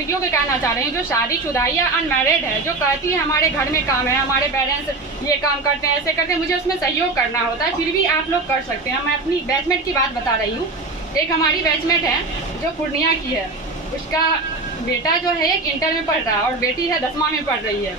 लड़कियों को कहना चाह रही हूँ जो शादीशुदा या अनमैरिड है, जो कहती है हमारे घर में काम है, हमारे पेरेंट्स ये काम करते हैं, ऐसे करते हैं, मुझे उसमें सहयोग करना होता है, फिर भी आप लोग कर सकते हैं। मैं अपनी बैचमेट की बात बता रही हूँ। एक हमारी बैचमेट है जो पूर्णिया की है, उसका बेटा जो है एक इंटर में पढ़ रहा है और बेटी है 10वां में पढ़ रही है,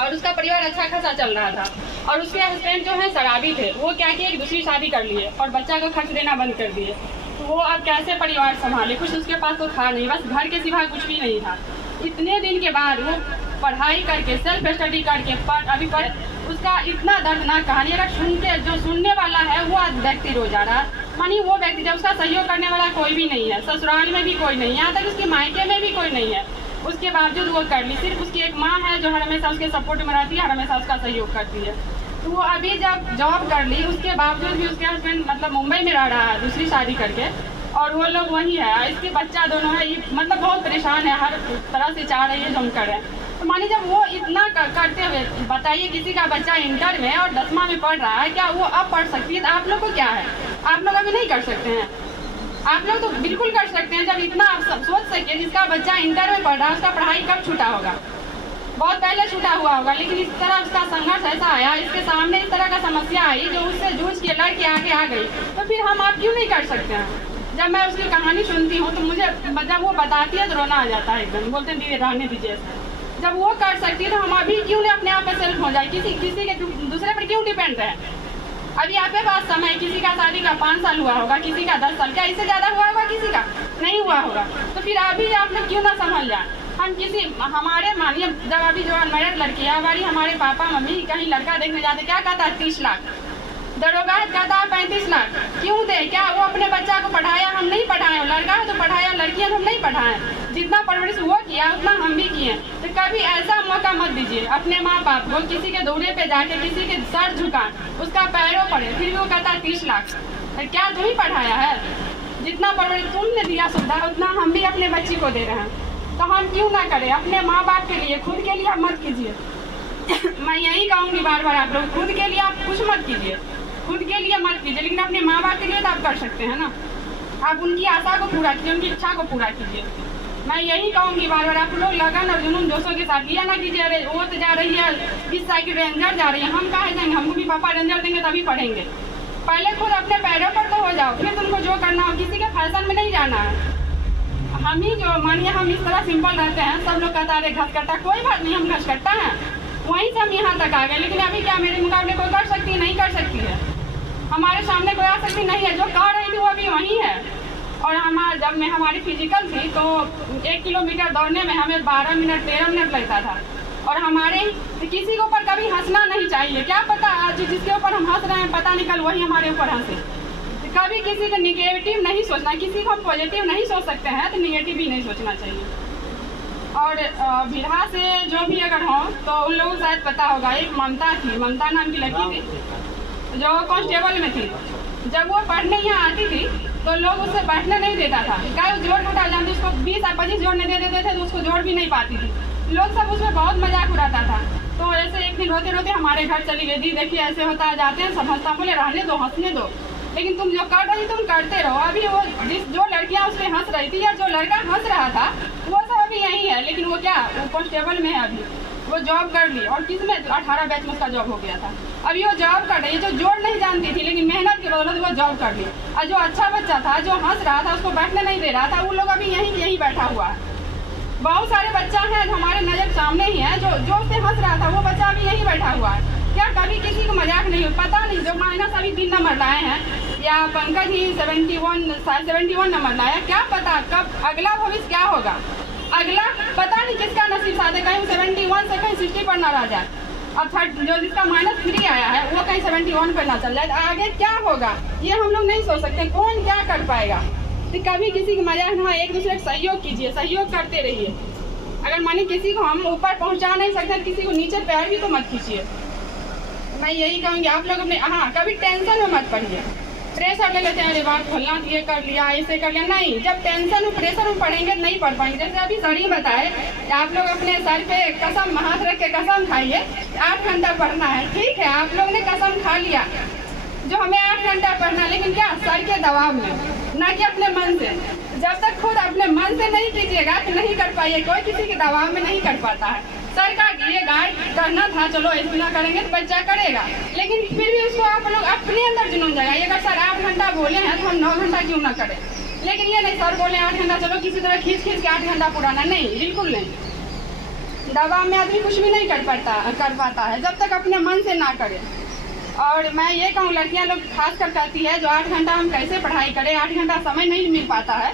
और उसका परिवार अच्छा खासा चल रहा था। और उसके हस्बैंड जो है शराबी थे, वो क्या किए, एक दूसरी शादी कर लिए और बच्चा को खर्च देना बंद कर दिए। तो वो अब कैसे परिवार संभाले, कुछ उसके पास तो था नहीं, बस घर के सिवा कुछ भी नहीं था। इतने दिन के बाद वो पढ़ाई करके सेल्फ स्टडी करके अभी पर उसका इतना दर्दनाक कहानी, अगर सुन के जो सुनने वाला है वो व्यक्ति रो जा रहा है। मानी वो व्यक्ति जब उसका सहयोग करने वाला कोई भी नहीं है, ससुराल में भी कोई नहीं है, यहाँ तक उसके मायके में भी कोई नहीं है, उसके बावजूद वो कर ली। सिर्फ उसकी एक माँ है जो हर हमेशा उसके सपोर्ट में रहती है, हर हमेशा उसका सहयोग करती है। तो वो अभी जब जॉब कर ली, उसके बावजूद भी उसके हस्बैंड मतलब मुंबई में रह रहा है दूसरी शादी करके, और वो लोग वही है, इसके बच्चा दोनों है, ये मतलब बहुत परेशान है, हर तरह से चाह रही है जो हम कर रहे हैं। तो मानिए जब वो इतना करते हुए, बताइए किसी का बच्चा इंटर में और 10वां में पढ़ रहा है, क्या वो अब पढ़ सकती है? तो आप लोग को क्या है, आप लोग अभी नहीं कर सकते हैं? आप लोग तो बिल्कुल कर सकते हैं। जब इतना आप सोच सके जिसका बच्चा इंटर में पढ़ रहा है, उसका पढ़ाई कब छूटा होगा? बहुत पहले छूटा हुआ होगा, लेकिन इस तरह उसका संघर्ष ऐसा आया, इसके सामने इस तरह का समस्या आई जो उससे जूझ के लड़के आगे आ गई, तो फिर हम आप क्यों नहीं कर सकते हैं? जब मैं उसकी कहानी सुनती हूँ तो मुझे, जब वो बताती है तो रोना आ जाता है एकदम, बोलते हैं दीदी रहने दीजिए। जब वो कर सकती है तो हम अभी क्यों नहीं अपने आप में सेल्फ हो जाए, किसी के दूसरे पर क्यों डिपेंड रहे? अभी आपके पास समय, किसी का शादी का 5 साल हुआ होगा, किसी का 10 साल, क्या इससे ज़्यादा हुआ होगा? किसी का नहीं हुआ होगा। तो फिर अभी आप लोग क्यों ना संभल जाए? हम किसी हमारे मानिए जब अभी जो अनमैरिड लड़की है हमारी, हमारे पापा मम्मी कहीं लड़का देखने जाते, क्या कहता है 30 लाख, दरोगा कहता है 35 लाख, क्यों दे? क्या वो अपने बच्चा को पढ़ाया? हम नहीं पढ़ाए। लड़का है तो पढ़ाया, लड़कियां तो हम नहीं पढ़ाए। जितना परवरिश वो किया उतना हम भी किए। तो कभी ऐसा मौका मत दीजिए अपने माँ बाप को, किसी के दौरे पे जाके किसी के सर झुका, उसका पैरों पड़े, फिर भी वो कहता है 30 लाख। तो क्या तुम ही पढ़ाया है? जितना परवरिश तुमने दिया सुविधा, उतना हम भी अपने बच्ची को दे रहे हैं। तो हम क्यों ना करें अपने माँ बाप के लिए? खुद के लिए आप मत कीजिए। मैं यही कहूँगी बार बार, आप लोग खुद के लिए आप कुछ मत कीजिए, खुद के लिए मत कीजिए, लेकिन अपने माँ बाप के लिए तो आप कर सकते हैं ना। आप उनकी आशा को पूरा कीजिए, उनकी इच्छा को पूरा कीजिए। मैं यही कहूँगी बार बार, आप लोग लगन और जुनून जोशों के साथ लिया ना कीजिए। अरे वो तो जा रही है 20 साइकिल रेंजर जा रही है, हम कहाँ जाएंगे? हमको भी पापा रेंजर देंगे तभी पढ़ेंगे। पहले खुद अपने पैरों पर तो हो जाओ, फिर तुमको जो करना हो। किसी के फैशन में नहीं जाना है। हम ही जो मानिए हम इस तरह सिंपल रहते हैं, सब लोग कहता है घस करता, कोई बात नहीं, हम घस करता है, वहीं से हम यहाँ तक आ गए। लेकिन अभी क्या मेरे मुकाबले कोई कर सकती नहीं कर सकती है, हमारे सामने कोई आ सकती नहीं है। जो कर रही थी वो अभी वहीं है। और जब मैं हमारी फिजिकल थी तो 1 किलोमीटर दौड़ने में हमें 12 मिनट 13 मिनट लगता था। और हमारे किसी के ऊपर कभी हंसना नहीं चाहिए। क्या पता आज जिसके ऊपर हम हंस रहे हैं, पता नहीं कल वही हमारे ऊपर हंसे। कभी किसी को निगेटिव नहीं सोचना, किसी को हम पॉजिटिव नहीं सोच सकते हैं तो निगेटिव भी नहीं सोचना चाहिए। और बिरहा से जो भी अगर हो तो उन लोगों को शायद पता होगा, एक ममता थी, ममता नाम की लड़की थी जो कांस्टेबल में थी। जब वो पढ़ने यहाँ आती थी तो लोग उससे बैठने नहीं देता था, क्या वो जोड़ उठा जाती, उसको 20 या 25 जोड़ने दे देते थे तो उसको जोड़ भी नहीं पाती थी। लोग सब उसमें बहुत मजाक उड़ाता था। तो ऐसे एक दिन रोते रोते हमारे घर चली गई, दी देखिए ऐसे होता है, जाते हैं सब हंसता, बोले रहने दो, हंसने दो, लेकिन तुम जो कर रही तुम करते रहो। अभी वो जो लड़कियां उस पर हंस रही थी या जो लड़का हंस रहा था वो सब अभी यही है, लेकिन वो क्या, वो कांस्टेबल में है। अभी वो जॉब कर ली और किसमें 18 बैच में उसका जॉब हो गया था। अभी वो जॉब कर रही है, जो जोड़ नहीं जानती थी लेकिन मेहनत के बदौलत वो जॉब कर ली। और जो अच्छा बच्चा था, जो हंस रहा था, उसको बैठने नहीं दे रहा था, वो लोग अभी यहीं बैठा हुआ है। बहुत सारे बच्चा हैं हमारे नजर सामने ही है, जो उससे हंस रहा था वो बच्चा अभी यहीं बैठा हुआ है। क्या कभी किसी को मजाक नहीं हो? पता नहीं जो माइनस अभी 3 नंबर लाए हैं, या पंकज ही 71 नंबर लाया, क्या पता कब अगला भविष्य क्या होगा। अगला पता नहीं किसका नसीब साथ है, कहीं 71 से कहीं 60 पर ना रह जाए। अब जो जिसका -3 आया है वो कहीं 71 पर ना चल जाए। आगे क्या होगा ये हम लोग नहीं सोच सकते, कौन क्या कर पाएगा। तो कभी किसी की मजाक ना, एक दूसरे का सहयोग कीजिए, सहयोग करते रहिए। अगर मानिए किसी को हम ऊपर पहुंचा नहीं सकते, किसी को नीचे पैर भी तो मत खींचिए। मैं यही कहूँगी आप लोग अपने, हाँ कभी टेंशन में मत पड़िए। प्रेशर ले लेते हैं, अरे बात फलना ये कर लिया, ऐसे कर लिया, नहीं। जब टेंशन में प्रेशर में पढ़ेंगे नहीं पढ़ पाएंगे। जैसे अभी सर ही बताए, आप लोग अपने सर पे कसम हाथ रख के कसम खाइए 8 घंटा पढ़ना है, ठीक है, आप लोग ने कसम खा लिया जो हमें 8 घंटा पढ़ना, लेकिन क्या सर के दबाव में, ना कि अपने मन से। जब तक खुद अपने मन से नहीं कीजिएगा तो नहीं कर पाइए, कोई किसी के दबाव में नहीं कर पाता है। सरकार की ये गाइड करना था, चलो ऐसे ना करेंगे तो बच्चा करेगा, लेकिन फिर भी उसको आप लोग अपने अंदर जुनून जाएगा। ये अगर सर 8 घंटा बोले हैं तो हम 9 घंटा क्यों ना करें, लेकिन ये नहीं सर बोले 8 घंटा, चलो किसी तरह खींच के 8 घंटा पुराना, नहीं, बिल्कुल नहीं। दबाव में आदमी कुछ भी नहीं कर पाता है जब तक अपने मन से ना करे। और मैं ये कहूँ, लड़कियां लोग खास कर कहती है जो 8 घंटा हम कैसे पढ़ाई करें, 8 घंटा समय नहीं मिल पाता है,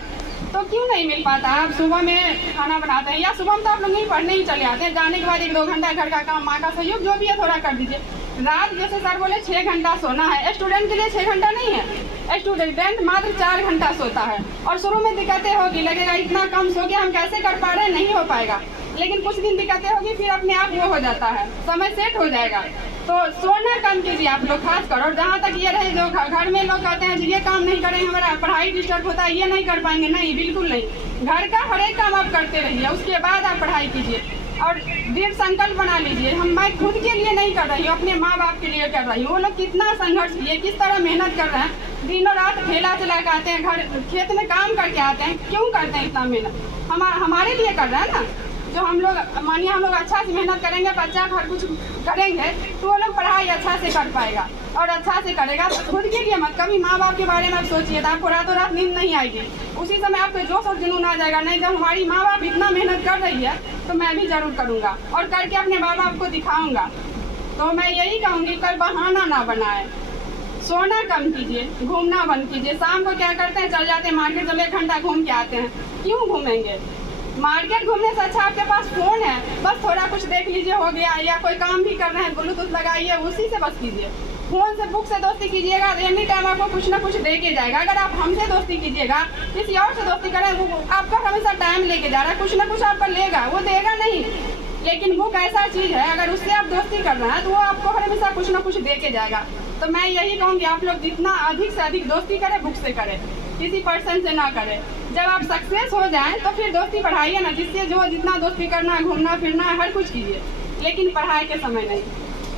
तो क्यों नहीं मिल पाता। आप सुबह में खाना बनाते हैं या सुबह में तो आप लोग नहीं पढ़ने ही चले आते हैं, जाने के बाद 1-2 घंटा घर का काम, माँ का सहयोग जो भी है थोड़ा कर दीजिए। रात जैसे सर बोले 6 घंटा सोना है, स्टूडेंट के लिए 6 घंटा नहीं है, स्टूडेंट मात्र 4 घंटा सोता है। और शुरू में दिक्कतें होगी, लगेगा इतना कम सो के हम कैसे कर पा रहे हैं, नहीं हो पाएगा, लेकिन कुछ दिन दिक्कतें होगी, फिर अपने आप वो हो जाता है, समय सेट हो जाएगा। तो सोना कम कीजिए आप लोग खास कर। और जहाँ तक ये रहे जो घर में लोग कहते हैं ये काम नहीं करें, हमारा पढ़ाई डिस्टर्ब होता है, ये नहीं कर पाएंगे, नहीं, बिल्कुल नहीं। घर का हर एक काम आप करते रहिए, उसके बाद आप पढ़ाई कीजिए। और दृढ़ संकल्प बना लीजिए, मैं खुद के लिए नहीं कर रही हूँ, अपने माँ बाप के लिए कर रही हूँ। वो लोग कितना संघर्ष किए, किस तरह मेहनत कर रहे हैं, दिनों रात ठेला चला के आते हैं, घर खेत में काम करके आते हैं, क्यों करते हैं इतना मेहनत, हमारे लिए कर रहे हैं ना। जो हम लोग मानिए हम लोग अच्छा से मेहनत करेंगे, बच्चा हर कुछ करेंगे, तो वो लोग पढ़ाई अच्छा से कर पाएगा और अच्छा से करेगा। तो खुद के लिए मत, कभी माँ बाप के बारे में आप सोचिए तो आपको रातों रात नींद नहीं आएगी, उसी समय आपको जोश और जुनून आ जाएगा, नहीं जब हमारी माँ बाप इतना मेहनत कर रही है तो मैं भी जरूर करूँगा और करके अपने माँ बाप को दिखाऊँगा। तो मैं यही कहूँगी, कल बहाना ना बनाए, सोना कम कीजिए, घूमना बंद कीजिए। शाम को क्या करते हैं, चल जाते हैं मार्केट, चलो 1 घंटा घूम के आते हैं, क्यों घूमेंगे। मार्केट घूमने से अच्छा आपके पास फोन है, बस थोड़ा कुछ देख लीजिए, हो गया। या कोई काम भी करना है, ब्लूटूथ लगाइए, उसी से बस कीजिए। फोन से, बुक से दोस्ती कीजिएगा, एनी टाइम आपको कुछ ना कुछ दे के जाएगा। अगर आप हमसे दोस्ती कीजिएगा, किसी और से दोस्ती करें, वो आपका हमेशा टाइम लेके जा रहा है, कुछ ना कुछ आपका लेगा, वो देगा नहीं। लेकिन बुक ऐसा चीज है, अगर उससे आप दोस्ती कर रहे हैं तो वो आपको हमेशा कुछ ना कुछ दे के जाएगा। तो मैं यही कहूँगी, आप लोग जितना अधिक से अधिक दोस्ती करें, बुक से करें, किसी पर्सन से ना करें। जब आप सक्सेस हो जाएं तो फिर दोस्ती बढ़ाइए ना, जिससे जो जितना दोस्ती करना है, घूमना फिरना है, हर कुछ कीजिए, लेकिन पढ़ाई के समय नहीं।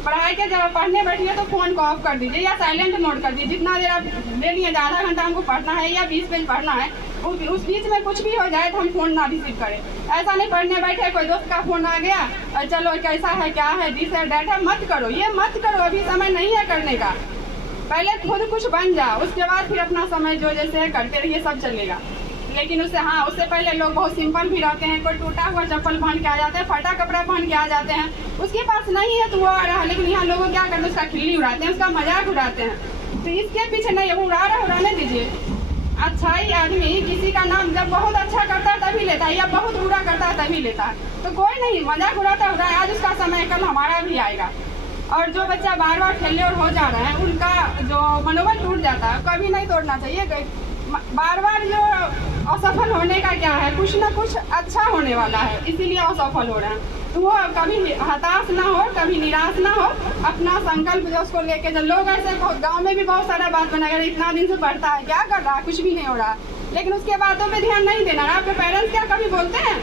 पढ़ाई के जब पढ़ने बैठिए तो फोन को ऑफ कर दीजिए या साइलेंट मोड कर दीजिए। जितना देर आप ले लिए, आधा घंटा हमको पढ़ना है या 20 पेज पढ़ना है, उस बीच में कुछ भी हो जाए तो हम फोन ना रिसीव करें। ऐसा नहीं पढ़ने बैठे कोई दोस्त का फोन आ गया और चलो कैसा है, क्या है, दिस है डेट है, मत करो, ये मत करो, अभी समय नहीं है करने का। पहले खुद कुछ बन जाओ, उसके बाद फिर अपना समय जो जैसे है करते रहिए, सब चलेगा। लेकिन उससे पहले लोग बहुत सिंपल भी रहते हैं, कोई टूटा हुआ चप्पल पहन के आ जाते हैं, फटा कपड़ा पहन के आ जाते हैं, उसके पास नहीं है तो वो आ रहा है, लेकिन यहाँ लोग क्या करते हैं, उसका खिल्ली उड़ाते हैं, उसका मजाक उड़ाते हैं। तो इसके पीछे नहीं, वो उड़ा रहा, उड़ाने दीजिए। अच्छाई आदमी किसी का नाम जब बहुत अच्छा करता है तभी लेता है, या बहुत बुरा करता है तभी लेता है। तो कोई नहीं, मजाक उड़ाता उड़ाए, आज उसका समय, कल हमारा भी आएगा। और जो बच्चा बार बार फेल्योर हो जा रहा है, उनका जो मनोबल टूट जाता है, कभी नहीं तोड़ना चाहिए। बार बार जो असफल होने का क्या है, कुछ ना कुछ अच्छा होने वाला है, इसीलिए असफल हो रहे हैं। तो वो कभी हताश ना हो, कभी निराश ना हो, अपना संकल्प जो उसको लेके चल। लोग ऐसे गांव में भी बहुत सारा बात बना कर, इतना दिन से पढ़ता है, क्या कर रहा है, कुछ भी नहीं हो रहा, लेकिन उसके बातों पे ध्यान नहीं देना। आपके पेरेंट्स क्या कभी बोलते हैं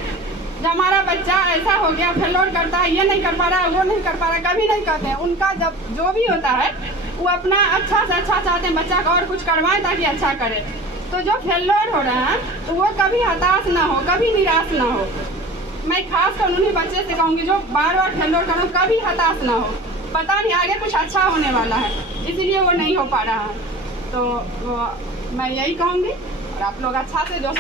जब हमारा बच्चा ऐसा हो गया, फेल्योर करता है, ये नहीं कर पा रहा है, वो नहीं कर पा रहा है, कभी नहीं कहते हैं। उनका जब जो भी होता है वो अपना अच्छा से अच्छा चाहते हैं, बच्चा का और कुछ करवाएं ताकि अच्छा करे। तो जो फेल्योर हो रहा है तो वो कभी हताश ना हो, कभी निराश ना हो। मैं खास कर उन्हीं बच्चे से कहूँगी जो बार बार फेल्योर करो, कभी हताश ना हो, पता नहीं आगे कुछ अच्छा होने वाला है, इसीलिए वो नहीं हो पा रहा है। तो मैं यही कहूँगी, और आप लोग अच्छा से जो